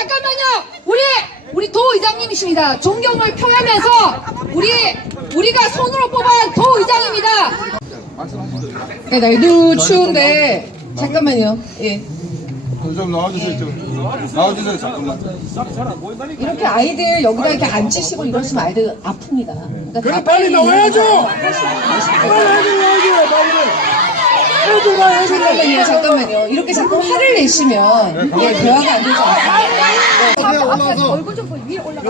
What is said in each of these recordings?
잠깐만요. 우리 우리 도 의장님이십니다. 존경을 표하면서 우리 우리가 손으로 뽑은 도 의장입니다. 네, 날도 추운데 잠깐만요. 예. 좀 나와주세요. 나와주세요. 잠깐만. 이렇게 아이들 여기다 이렇게 앉히시고 이러시면 아이들 아픕니다. 그러니까 그래 다 빨리 나와야죠. 잠깐만요, 잠깐만요. 이렇게 자꾸 화를 내시면 예, 대화가 안 되지 않습니까? 네, 올라와서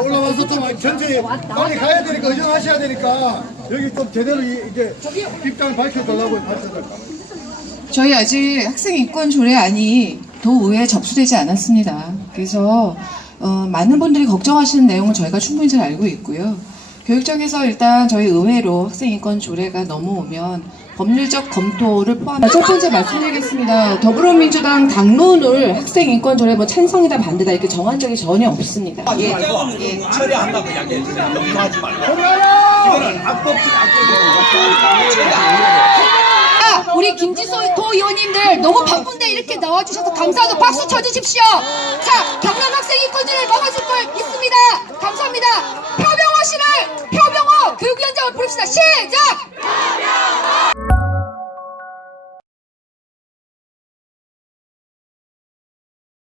올라와서 좀 전체 빨리 가야 되니까 의정하셔야 되니까 여기 좀 제대로 이- 이제 입장을 밝혀달라고 밝혀달라고. 저희 아직 학생 인권 조례안이 도의회에 접수되지 않았습니다. 그래서 어, 많은 분들이 걱정하시는 내용은 저희가 충분히 잘 알고 있고요. 교육청에서 일단 저희 의회로 학생 인권 조례가 넘어오면 법률적 검토를 포함. 첫 번째 말씀드리겠습니다. 더불어민주당 당론을 학생 인권 조례 뭐 찬성이다 반대다 이렇게 정한 적이 전혀 없습니다. 예, 예. 처리한다고 이야기했어요. 염려하지 말고. 이거는 악법적 악법이에요. 아, 우리 김지소 도 의원님들 너무 바쁜데 이렇게 나와주셔서 감사하고 박수 쳐주십시오. 자, 경남 학생 인권위를 막아줄 걸 믿습니다. 감사합니다. está.